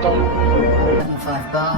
Operator. 5 bar.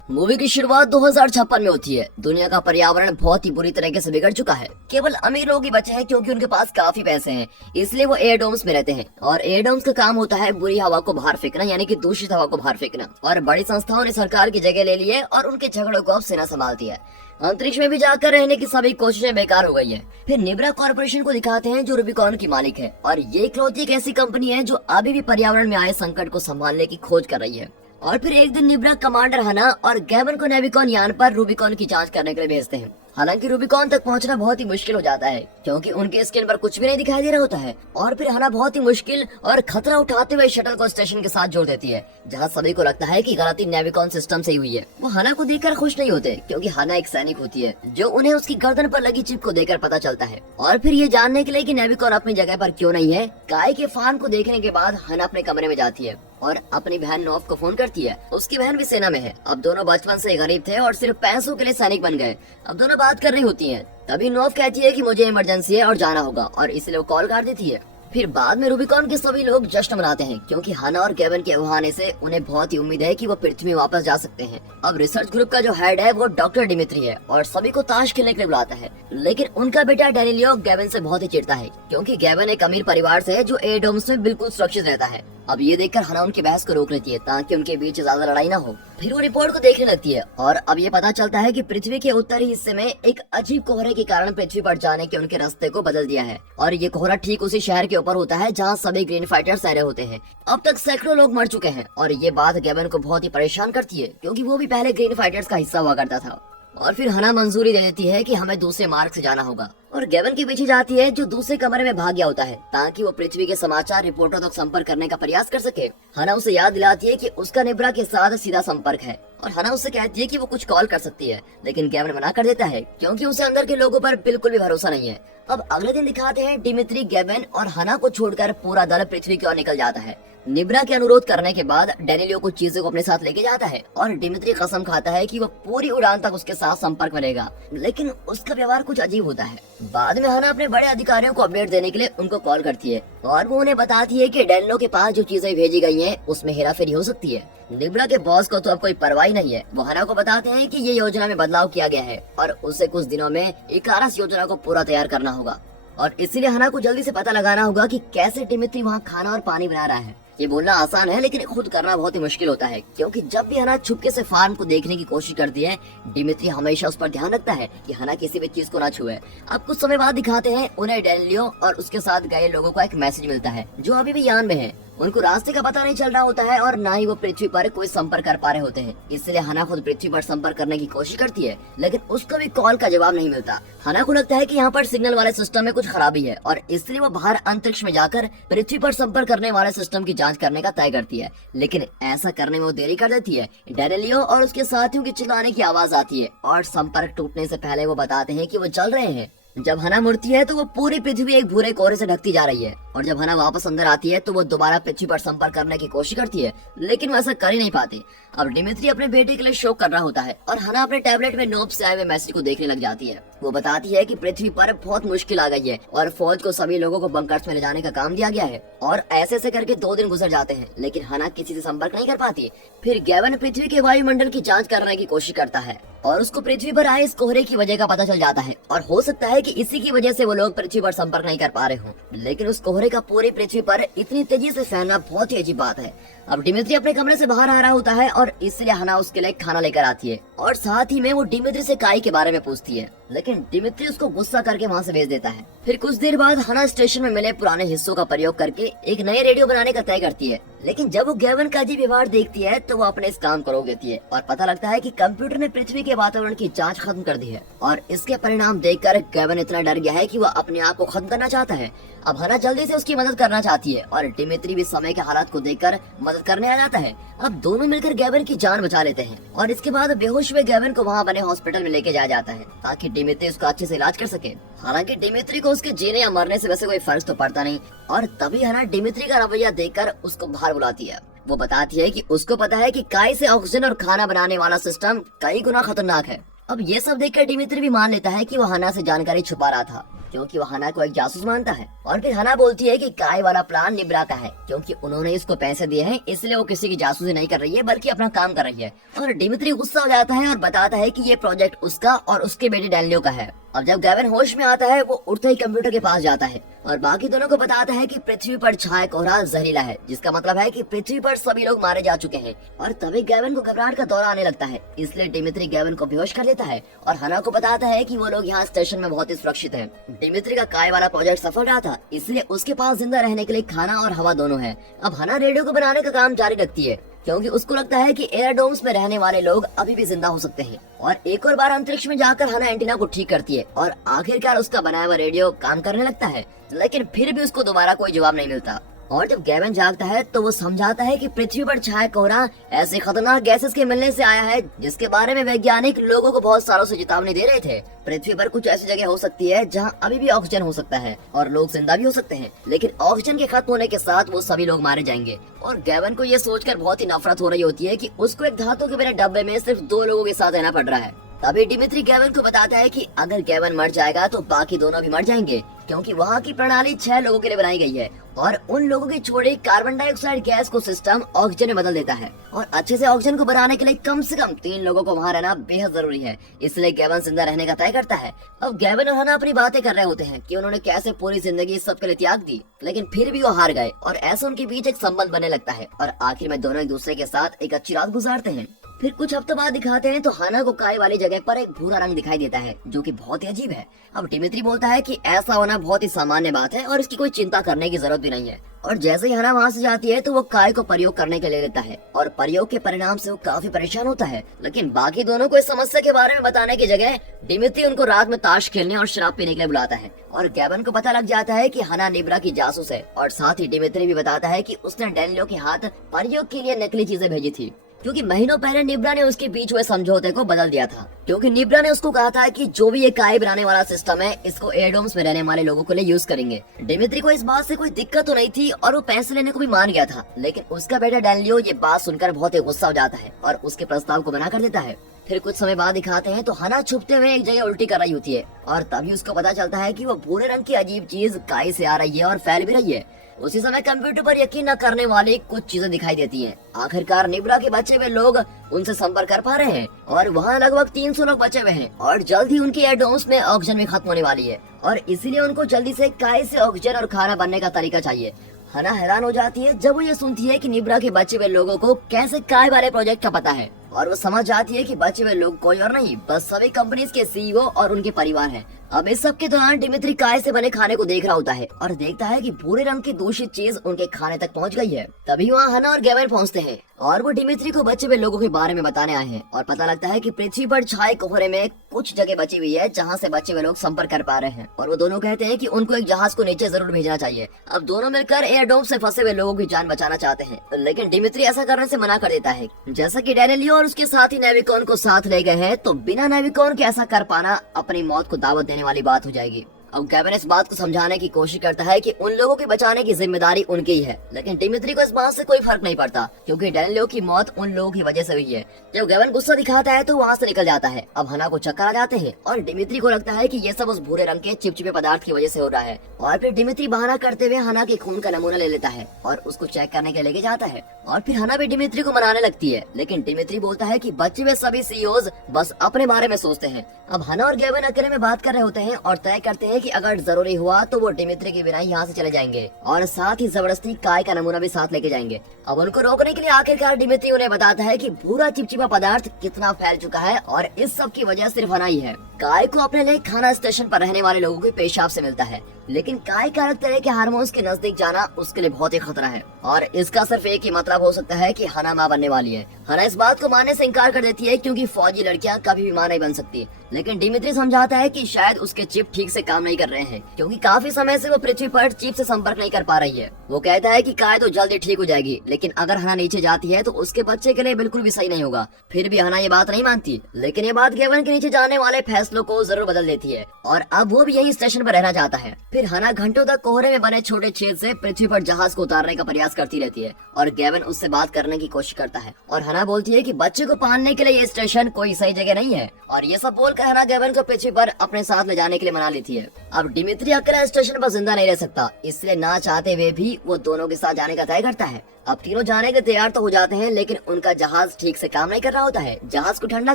Movie की शुरुआत 2056 में होती है। दुनिया का पर्यावरण बहुत ही बुरी तरीके से बिगड़ चुका है। केवल अमीर लोग ही बचे हैं क्योंकि उनके पास काफी पैसे हैं, इसलिए वो एयर डोम्स में रहते हैं। और एयर डोम्स का काम होता है बुरी हवा को बाहर फेंकना, यानी कि दूषित हवा को बाहर फेंकना। और बड़ी संस्थाओं ने सरकार की जगह ले ली है और उनके झगड़ों को अब सेना संभालती है। अंतरिक्ष में भी जाकर रहने की सभी कोशिशें बेकार हो गई है। फिर निब्रा कॉर्पोरेशन को दिखाते हैं जो रूबिकॉन की मालिक है, और ये इकलौती एक ऐसी कंपनी है जो अभी भी पर्यावरण में आए संकट को संभालने की खोज कर रही है। और फिर एक दिन निब्रा कमांडर हना और गैबन को नेविकॉन यान पर रूबिकॉन की जांच करने के लिए भेजते हैं। हालांकि रूबिकॉन तक पहुंचना बहुत ही मुश्किल हो जाता है क्योंकि उनके स्क्रीन पर कुछ भी नहीं दिखाई दे रहा होता है। और फिर हना बहुत ही मुश्किल और खतरा उठाते हुए शटल को स्टेशन के साथ जोड़ देती है, जहां सभी को लगता है कि गलती नेविकॉन सिस्टम से ही हुई है। वो हना को देखकर खुश नहीं होते क्योंकि हना एक सैनिक होती है, जो उन्हें उसकी गर्दन पर लगी चिप को देखकर पता चलता है। और फिर ये जानने के लिए कि नेविकॉन अपनी जगह पर क्यों नहीं है, काय के फान को देखने के बाद हना अपने कमरे में जाती है और अपनी बहन नोफ को फोन करती है। उसकी बहन भी सेना में है। अब दोनों बचपन से गरीब थे और सिर्फ पैसों के लिए सैनिक बन गए। अब दोनों बात कर रही होती हैं। तभी नोफ कहती है कि मुझे इमरजेंसी है और जाना होगा, और इसलिए वो कॉल कर देती है। फिर बाद में रूबिकॉन के सभी लोग जश्न मनाते हैं क्योंकि हना और गैबन के आने से उन्हें बहुत ही उम्मीद है कि वो पृथ्वी में वापस जा सकते हैं। अब रिसर्च ग्रुप का जो हेड है वो डॉक्टर डिमित्री है और सभी को ताश खेलने के लिए बुलाता है। लेकिन उनका बेटा डैनिलियो गैबन से बहुत ही चिढ़ता है क्योंकि गैबन एक अमीर परिवार से है जो एयर डोम्स में बिल्कुल सुरक्षित रहता है। अब ये देखकर हना उनकी बहस को रोक लेती है ताकि उनके बीच ज्यादा लड़ाई ना हो। फिर वो रिपोर्ट को देखने लगती है और अब ये पता चलता है कि पृथ्वी के उत्तरी हिस्से में एक अजीब कोहरे के कारण पृथ्वी पर जाने के उनके रास्ते को बदल दिया है। और ये कोहरा ठीक उसी शहर के ऊपर होता है जहाँ सभी ग्रीन फाइटर्स रह रहे होते हैं। अब तक सैकड़ों लोग मर चुके हैं और ये बात गैबन को बहुत ही परेशान करती है क्योंकि वो भी पहले ग्रीन फाइटर्स का हिस्सा हुआ करता था। और फिर हना मंजूरी दे देती है कि हमें दूसरे मार्ग से जाना होगा और गैबन के पीछे जाती है जो दूसरे कमरे में भाग गया होता है ताकि वो पृथ्वी के समाचार रिपोर्टरों तक संपर्क करने का प्रयास कर सके। हना उसे याद दिलाती है कि उसका निब्रा के साथ सीधा संपर्क है और हना उससे कहती है कि वो कुछ कॉल कर सकती है, लेकिन गैबन मना कर देता है क्योंकि उसे अंदर के लोगों पर बिल्कुल भी भरोसा नहीं है। अब अगले दिन दिखाते हैं डिमित्री, गैबन और हना को छोड़कर पूरा दल पृथ्वी की ओर निकल जाता है। निब्रा के अनुरोध करने के बाद डैनिलियो कुछ चीजों को अपने साथ लेके जाता है और डिमित्री कसम खाता है कि वो पूरी उड़ान तक उसके साथ संपर्क में रहेगा, लेकिन उसका व्यवहार कुछ अजीब होता है। बाद में हना अपने बड़े अधिकारियों को अपडेट देने के लिए उनको कॉल करती है और वो उन्हें बताती है कि डैनिलो के पास जो चीजें भेजी गई हैं उसमें हेराफेरी हो सकती है। निब्रा के बॉस को तो अब कोई परवाह नहीं है। वो हना को बताते हैं कि ये योजना में बदलाव किया गया है और उसे कुछ दिनों में इकारस योजना को पूरा तैयार करना होगा और इसीलिए हना को जल्दी से पता लगाना होगा कि कैसे डिमित्री वहाँ खाना और पानी बना रहा है। ये बोलना आसान है लेकिन खुद करना बहुत ही मुश्किल होता है क्योंकि जब भी हना छुपके से फार्म को देखने की कोशिश करती है, डिमित्री हमेशा उस पर ध्यान रखता है कि हना किसी भी चीज को ना छुए। अब कुछ समय बाद दिखाते हैं उन्हें डैनिलियो और उसके साथ गए लोगों का एक मैसेज मिलता है जो अभी भी यान में है। उनको रास्ते का पता नहीं चल रहा होता है और ना ही वो पृथ्वी पर कोई संपर्क कर पा रहे होते हैं, इसलिए हना खुद पृथ्वी पर संपर्क करने की कोशिश करती है, लेकिन उसको भी कॉल का जवाब नहीं मिलता। हना को लगता है कि यहाँ पर सिग्नल वाले सिस्टम में कुछ खराबी है और इसलिए वो बाहर अंतरिक्ष में जाकर पृथ्वी पर संपर्क करने वाले सिस्टम की जांच करने का तय करती है, लेकिन ऐसा करने में वो देरी कर देती है। डैनिलियो और उसके साथियों की चिल्लाने की आवाज आती है और संपर्क टूटने से पहले वो बताते हैं कि वो चल रहे हैं। जब हना मुड़ती है तो वो पूरी पृथ्वी एक भूरे कोहरे से ढकती जा रही है और जब हना वापस अंदर आती है तो वो दोबारा पृथ्वी पर संपर्क करने की कोशिश करती है, लेकिन वो ऐसा कर ही नहीं पाती। अब डिमित्री अपने बेटे के लिए शोक कर रहा होता है और हना अपने टैबलेट में नोब से आए हुए मैसेज को देखने लग जाती है। वो बताती है कि पृथ्वी पर बहुत मुश्किल आ गई है और फौज को सभी लोगों को बंकर्स में ले जाने का काम दिया गया है। और ऐसे करके 2 दिन गुजर जाते हैं लेकिन हना किसी से संपर्क नहीं कर पाती। फिर गैबन पृथ्वी के वायुमंडल की जांच करने की कोशिश करता है और उसको पृथ्वी पर आए इस कोहरे की वजह का पता चल जाता है और हो सकता है कि इसी की वजह से वो लोग पृथ्वी पर संपर्क नहीं कर पा रहे हों, लेकिन उस कोहरे का पूरी पृथ्वी पर इतनी तेजी से फैलना बहुत ही अजीब बात है। अब डिमित्री अपने कमरे से बाहर आ रहा होता है और इसलिए हना उसके लिए खाना लेकर आती है और साथ ही में वो डिमित्री से काई के बारे में पूछती है, लेकिन डिमित्री उसको गुस्सा करके वहाँ से भेज देता है। फिर कुछ देर बाद हना स्टेशन में मिले पुराने हिस्सों का प्रयोग करके एक नए रेडियो बनाने का तय करती है, लेकिन जब वो गैबन का अजीब व्यवहार देखती है तो वो अपने इस काम को रोक देती है और पता लगता है कि कंप्यूटर ने पृथ्वी के वातावरण की जांच खत्म कर दी है और इसके परिणाम देखकर गैबन इतना डर गया है कि वो अपने आप को खत्म करना चाहता है। अब हना जल्दी से उसकी मदद करना चाहती है और डिमित्री भी समय के हालात को देखकर मदद करने आ जाता है। अब दोनों मिलकर गैबन की जान बचा लेते हैं और इसके बाद बेहोश हुए गैबन को वहाँ बने हॉस्पिटल में लेके जाया जाता है ताकि डिमित्री उसका अच्छे से इलाज कर सके। हालांकि डिमित्री को उसके जीने या मरने से वैसे कोई फर्क तो पड़ता नहीं और तभी हना डिमित्री का रवैया देखकर उसको बाहर बुलाती है। वो बताती है कि उसको पता है कि काई से ऑक्सीजन और खाना बनाने वाला सिस्टम कई गुना खतरनाक है अब ये सब देखकर डिमित्री भी मान लेता है कि वो हना से जानकारी छुपा रहा था, क्योंकि वो हना को एक जासूस मानता है। और फिर हना बोलती है कि काय वाला प्लान निब्रा का है, क्योंकि उन्होंने इसको पैसे दिए हैं, इसलिए वो किसी की जासूसी नहीं कर रही है बल्कि अपना काम कर रही है। और डिमित्री गुस्सा हो जाता है और बताता है कि ये प्रोजेक्ट उसका और उसके बेटे डैनियो का है। अब जब गैवन होश में आता है, वो उठते ही कंप्यूटर के पास जाता है और बाकी दोनों को बताता है कि पृथ्वी पर छाया कोहरा जहरीला है, जिसका मतलब है कि पृथ्वी पर सभी लोग मारे जा चुके हैं। और तभी गैवन को घबराहट का दौरा आने लगता है, इसलिए डिमित्री गैवन को बेहोश कर देता है और हना को बताता है कि वो लोग यहाँ स्टेशन में बहुत ही सुरक्षित हैं। डिमित्री का काय वाला प्रोजेक्ट सफल रहा था, इसलिए उसके पास जिंदा रहने के लिए खाना और हवा दोनों है। अब हना रेडियो को बनाने का काम जारी रखती है, क्योंकि उसको लगता है कि एयरडोम्स में रहने वाले लोग अभी भी जिंदा हो सकते हैं। और एक और बार अंतरिक्ष में जाकर हना एंटीना को ठीक करती है और आखिरकार उसका बनाया हुआ रेडियो काम करने लगता है, लेकिन फिर भी उसको दोबारा कोई जवाब नहीं मिलता। और जब गैवन जागता है तो वो समझाता है कि पृथ्वी पर छाया कोहरा ऐसे खतरनाक गैसेस के मिलने से आया है, जिसके बारे में वैज्ञानिक लोगों को बहुत सालों से चेतावनी दे रहे थे। पृथ्वी पर कुछ ऐसी जगह हो सकती है जहां अभी भी ऑक्सीजन हो सकता है और लोग जिंदा भी हो सकते हैं, लेकिन ऑक्सीजन के खत्म होने के साथ वो सभी लोग मारे जाएंगे। और गैवन को ये सोचकर बहुत ही नफरत हो रही होती है कि उसको एक धातु के बने डब्बे में सिर्फ 2 लोगों के साथ रहना पड़ रहा है। तभी डिमित्री गैवन को बताता है कि अगर गैवन मर जाएगा तो बाकी दोनों भी मर जाएंगे, क्योंकि वहाँ की प्रणाली 6 लोगों के लिए बनाई गई है और उन लोगों की छोड़ी कार्बन डाइऑक्साइड गैस को सिस्टम ऑक्सीजन में बदल देता है। और अच्छे से ऑक्सीजन को बनाने के लिए कम से कम 3 लोगों को वहाँ रहना बेहद जरूरी है, इसलिए गैवन जिंदा रहने का तय करता है। अब गैवन और हना अपनी बातें कर रहे होते हैं कि उन्होंने कैसे पूरी जिंदगी इस सब के लिए त्याग दी, लेकिन फिर भी वो हार गए और ऐसा उनके बीच एक संबंध बनने लगता है और आखिर में दोनों एक दूसरे के साथ एक अच्छी रात गुजारते हैं। फिर कुछ हफ्तों बाद दिखाते हैं तो हना को काय वाली जगह पर एक भूरा रंग दिखाई देता है, जो कि बहुत ही अजीब है। अब डिमित्री बोलता है कि ऐसा होना बहुत ही सामान्य बात है और इसकी कोई चिंता करने की जरूरत भी नहीं है। और जैसे ही हना वहाँ से जाती है तो वो काय को प्रयोग करने के लिए लेता है और प्रयोग के परिणाम से वो काफी परेशान होता है। लेकिन बाकी दोनों को इस समस्या के बारे में बताने की जगह डिमित्री उनको रात में ताश खेलने और शराब पीने के लिए बुलाता है। और गैवन को पता लग जाता है कि हना निब्रा की जासूस है और साथ ही डिमित्री भी बताता है कि उसने डैनियो के हाथ प्रयोग के लिए नकली चीजें भेजी थी, क्योंकि महीनों पहले निब्रा ने उसके बीच हुए समझौते को बदल दिया था। क्योंकि निब्रा ने उसको कहा था कि जो भी ये काय बनाने वाला सिस्टम है, इसको एयरडोम्स में रहने वाले लोगों के लिए यूज करेंगे। डिमित्री को इस बात से कोई दिक्कत तो नहीं थी और वो पैसे लेने को भी मान गया था, लेकिन उसका बेटा डैनियो ये बात सुनकर बहुत ही गुस्सा हो जाता है और उसके प्रस्ताव को मना कर देता है। फिर कुछ समय बाद दिखाते हैं तो हना छुपते हुए एक जगह उल्टी कर रही होती है और तभी उसको पता चलता है कि वो भूरे रंग की अजीब चीज काय से आ रही है और फैल भी रही है। उसी समय कंप्यूटर पर यकीन न करने वाली कुछ चीजें दिखाई देती हैं। आखिरकार निब्रा के बचे हुए लोग उनसे संपर्क कर पा रहे हैं और वहाँ लगभग 300 लोग बचे हुए हैं और जल्द ही उनकी एयरडोम्स में ऑक्सीजन भी खत्म होने वाली है और इसीलिए उनको जल्दी से काय से ऑक्सीजन और खाना बनने का तरीका चाहिए। हना हैरान हो जाती है जब वो ये सुनती है कि निब्रा के बचे हुए लोगों को कैसे काय वाले प्रोजेक्ट का पता है और वो समझ जाती है कि बचे हुए लोग कोई और नहीं, बस सभी कंपनीज के सीईओ और उनके परिवार हैं। अब इस सब के दौरान डिमित्री काय से बने खाने को देख रहा होता है और देखता है कि भूरे रंग की दूषित चीज उनके खाने तक पहुंच गई है। तभी वहाँ हना और गैवन पहुंचते हैं और वो डिमित्री को बचे हुए लोगों के बारे में बताने आए हैं और पता लगता है कि पृथ्वी पर छाए कोहरे में कुछ जगह बची हुई है जहाँ से बचे हुए लोग संपर्क कर पा रहे हैं और वो दोनों कहते हैं कि उनको एक जहाज को नीचे जरूर भेजना चाहिए। अब दोनों मिलकर एयरडोम से फंसे हुए लोगों की जान बचाना चाहते हैं, लेकिन डिमित्री ऐसा करने से मना कर देता है। जैसा कि डैनियो और उसके साथी नेविकॉन को साथ ले गए हैं, तो बिना नेविकॉन के ऐसा कर पाना अपनी मौत को दावत देने वाली बात हो जाएगी। अब गैवन इस बात को समझाने की कोशिश करता है कि उन लोगों के बचाने की जिम्मेदारी उनकी ही है, लेकिन डिमित्री को इस बात से कोई फर्क नहीं पड़ता क्योंकि डैनियो की मौत उन लोगों की वजह से हुई है। जब गैवन गुस्सा दिखाता है तो वहाँ से निकल जाता है। अब हना को चक्कर आ जाते हैं और डिमित्री को लगता है कि ये सब उस भूरे रंग के चिपचिपे पदार्थ की वजह से हो रहा है और फिर डिमित्री बहाना करते हुए हना के खून का नमूना ले लेता है और उसको चेक करने के लेके जाता है और फिर हना भी डिमित्री को मनाने लगती है, लेकिन डिमित्री बोलता है कि बचे हुए सभी सीईओज बस अपने बारे में सोचते हैं। अब हना और गैवन अकेले में बात कर रहे होते हैं और तय करते हैं कि अगर जरूरी हुआ तो वो डिमित्री के बिना यहाँ से चले जाएंगे और साथ ही जबरदस्ती काय का नमूना भी साथ लेके जाएंगे। अब उनको रोकने के लिए आखिरकार डिमित्री उन्हें बताता है कि भूरा चिपचिपा पदार्थ कितना फैल चुका है और इस सब की वजह सिर्फ हना ही है। काय को अपने लिए खाना स्टेशन पर रहने वाले लोगों के पेशाब से मिलता है, लेकिन काय कारक तरह के हार्मोन्स के नजदीक जाना उसके लिए बहुत ही खतरा है और इसका सिर्फ एक ही मतलब हो सकता है कि हना माँ बनने वाली है। हना इस बात को मानने से इनकार कर देती है क्योंकि फौजी लड़कियां कभी भी माँ नहीं बन सकती, लेकिन डिमित्री समझाता है कि शायद उसके चिप ठीक से काम नहीं कर रहे हैं, क्योंकि काफी समय से वो पृथ्वी पर चीफ से संपर्क नहीं कर पा रही है। वो कहता है कि काय तो जल्दी ठीक हो जाएगी, लेकिन अगर हना नीचे जाती है तो उसके बच्चे के लिए बिल्कुल भी सही नहीं होगा। फिर भी हना ये बात नहीं मानती, लेकिन ये बात गेवन के नीचे जाने वाले फैसलों को जरूर बदल देती है और अब वो भी यही स्टेशन पर रहना चाहता है। फिर हना घंटों तक कोहरे में बने छोटे छेद से पृथ्वी पर जहाज को उतारने का प्रयास करती रहती है और गेवन उससे बात करने की कोशिश करता है और हना बोलती है कि बच्चे को पालने के लिए ये स्टेशन कोई सही जगह नहीं है और ये सब बोलकर हना गेवन को पृथ्वी पर अपने साथ ले जाने के लिए मना लेती है। अब डिमित्री अकेला स्टेशन पर जिंदा नहीं रह सकता, इसलिए ना चाहते हुए भी वो दोनों के साथ जाने का तय करता है। अब तीनों जाने के तैयार तो हो जाते हैं, लेकिन उनका जहाज ठीक से काम नहीं कर रहा होता है। जहाज को ठंडा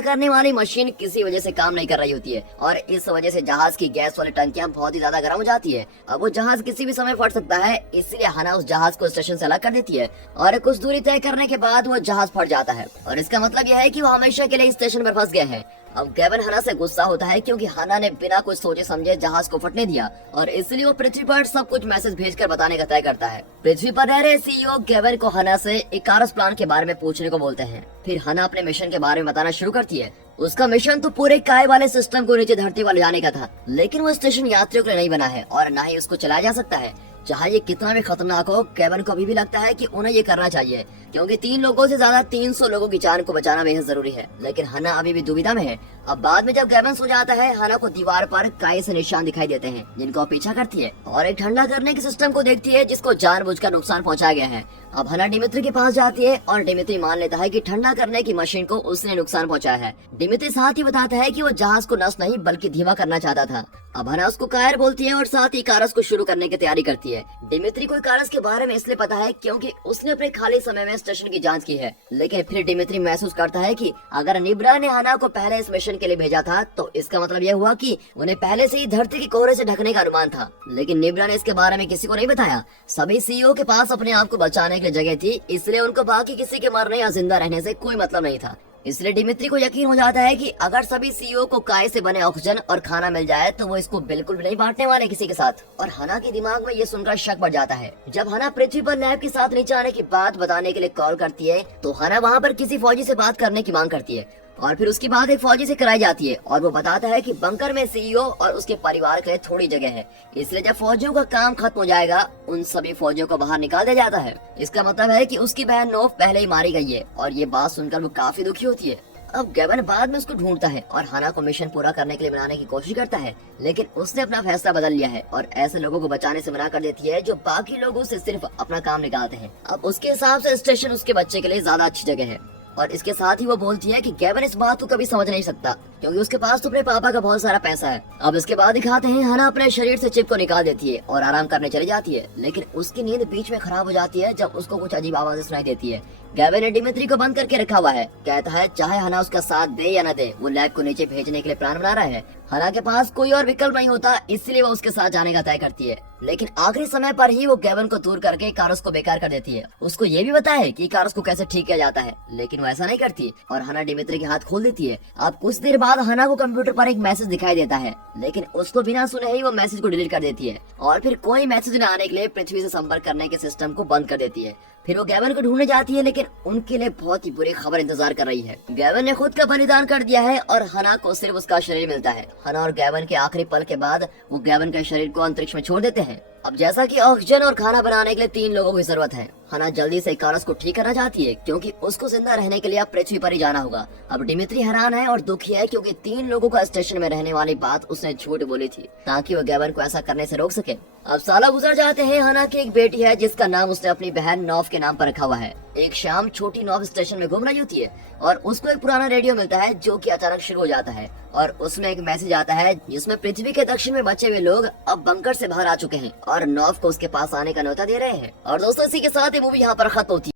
करने वाली मशीन किसी वजह से काम नहीं कर रही होती है और इस वजह से जहाज की गैस वाली टंकियां बहुत ही ज्यादा गर्म हो जाती है। अब वो जहाज किसी भी समय फट सकता है, इसलिए हना उस जहाज को स्टेशन से अलग कर देती है और कुछ दूरी तय करने के बाद वो जहाज फट जाता है और इसका मतलब यह है कि वो हमेशा के लिए स्टेशन पर फंस गए हैं। अब गेवन हना से गुस्सा होता है क्योंकि हना ने बिना कुछ सोचे समझे जहाज को फटने दिया और इसलिए वो पृथ्वी पर सब कुछ मैसेज भेजकर बताने का तय करता है। पृथ्वी पर रह रहे सीईओ गेवन को हना से इकारस प्लान के बारे में पूछने को बोलते हैं। फिर हना अपने मिशन के बारे में बताना शुरू करती है। उसका मिशन तो पूरे काय वाले सिस्टम को नीचे धरती वाले जाने का था, लेकिन वो स्टेशन यात्रियों के लिए नहीं बना है और न ही उसको चलाया जा सकता है। चाहे ये कितना भी खतरनाक हो, केवन को अभी भी लगता है कि उन्हें ये करना चाहिए, क्योंकि 3 लोगों से ज्यादा 300 लोगों की जान को बचाना बेहद जरूरी है। लेकिन हना अभी भी दुविधा में है। अब बाद में जब गेवन सो जाता है, हना को दीवार पर काय से निशान दिखाई देते हैं जिनको पीछा करती है और एक ठंडा करने के सिस्टम को देखती है जिसको जानबूझकर नुकसान पहुंचाया गया है। अब हना डिमित्री के पास जाती है और डिमित्री मान लेता है कि ठंडा करने की मशीन को उसने नुकसान पहुंचाया है। डिमित्री साथ ही बताता है कि वो जहाज को नष्ट नहीं बल्कि धीमा करना चाहता था। अब हना उसको कायर बोलती है और साथ ही इकारस को शुरू करने की तैयारी करती है। डिमित्री को इकारस के बारे में इसलिए पता है क्योंकि उसने अपने खाली समय में स्टेशन की जांच की है। लेकिन फिर डिमित्री महसूस करता है कि अगर निब्रा ने हना को पहले इस मिशन के लिए भेजा था तो इसका मतलब यह हुआ कि उन्हें पहले से ही धरती की कोहरे से ढकने का अनुमान था। लेकिन निब्रा ने इसके बारे में किसी को नहीं बताया। सभी सीईओ के पास अपने आप को बचाने के लिए जगह थी, इसलिए उनको बाकी किसी के मरने या जिंदा रहने से कोई मतलब नहीं था। इसलिए डिमित्री को यकीन हो जाता है कि अगर सभी सीईओ को काय से बने ऑक्सीजन और खाना मिल जाए तो वो इसको बिल्कुल भी नहीं बांटने वाले किसी के साथ। और हना के दिमाग में ये सुनकर शक बढ़ जाता है। जब हना पृथ्वी पर लैब के साथ नीचे आने की बात बताने के लिए कॉल करती है तो हना वहाँ पर किसी फौजी से बात करने की मांग करती है और फिर उसकी बात एक फौजी से कराई जाती है और वो बताता है कि बंकर में सीईओ और उसके परिवार के लिए थोड़ी जगह है, इसलिए जब फौजियों का काम खत्म हो जाएगा उन सभी फौजियों को बाहर निकाल दिया जाता है। इसका मतलब है कि उसकी बहन नोफ पहले ही मारी गई है और ये बात सुनकर वो काफी दुखी होती है। अब गेवन बाद में उसको ढूंढता है और हना को मिशन पूरा करने के लिए बनाने की कोशिश करता है, लेकिन उसने अपना फैसला बदल लिया है और ऐसे लोगों को बचाने से मना कर देती है जो बाकी लोगों से सिर्फ अपना काम निकालते हैं। अब उसके हिसाब से स्टेशन उसके बच्चे के लिए ज्यादा अच्छी जगह है और इसके साथ ही वो बोलती है कि गेवन इस बात को कभी समझ नहीं सकता क्योंकि उसके पास तो अपने पापा का बहुत सारा पैसा है। अब इसके बाद दिखाते हैं हना अपने शरीर से चिप को निकाल देती है और आराम करने चली जाती है, लेकिन उसकी नींद बीच में खराब हो जाती है जब उसको कुछ अजीब आवाजें सुनाई देती है। गेवन ने डिमित्री को बंद करके रखा हुआ है। कहता है चाहे हना उसका साथ दे या न दे, वो लैब को नीचे भेजने के लिए प्लान बना रहा है। हना के पास कोई और विकल्प नहीं होता, इसलिए वो उसके साथ जाने का तय करती है, लेकिन आखिरी समय पर ही वो गेवन को दूर करके इकारस को बेकार कर देती है। उसको ये भी पता है कि इकारस को कैसे ठीक किया जाता है, लेकिन वो ऐसा नहीं करती और हना डिमित्री के हाथ खोल देती है। अब कुछ देर बाद हना को कंप्यूटर पर एक मैसेज दिखाई देता है, लेकिन उसको बिना सुने ही वो मैसेज को डिलीट कर देती है और फिर कोई मैसेज न आने के लिए पृथ्वी से संपर्क करने के सिस्टम को बंद कर देती है। फिर वो गेवन को ढूंढने जाती है, लेकिन उनके लिए बहुत ही बुरी खबर इंतजार कर रही है। गेवन ने खुद का बलिदान कर दिया है और हना को सिर्फ उसका शरीर मिलता है। हना और गेवन के आखिरी पल के बाद वो गेवन के शरीर को अंतरिक्ष में छोड़ देते हैं। अब जैसा कि ऑक्सीजन और खाना बनाने के लिए 3 लोगों की जरूरत है, हना जल्दी से इकारस को ठीक करना चाहती है क्योंकि उसको जिंदा रहने के लिए अब पृथ्वी पर ही जाना होगा। अब डिमित्री हैरान है और दुखी है क्योंकि 3 लोगों का स्टेशन में रहने वाली बात उसने झूठ बोली थी ताकि वो गेवन को ऐसा करने से रोक सके। अब सालों गुजर जाते हैं। हना की एक बेटी है जिसका नाम उसने अपनी बहन नौफ के नाम पर रखा हुआ है। एक शाम छोटी नौफ स्टेशन में घूम रही होती है और उसको एक पुराना रेडियो मिलता है जो कि अचानक शुरू हो जाता है और उसमें एक मैसेज आता है जिसमें पृथ्वी के दक्षिण में बचे हुए लोग अब बंकर से बाहर आ चुके हैं और नौफ को उसके पास आने का न्योता दे रहे हैं। और दोस्तों इसी के साथ ये मूवी यहाँ पर खत्म होती है।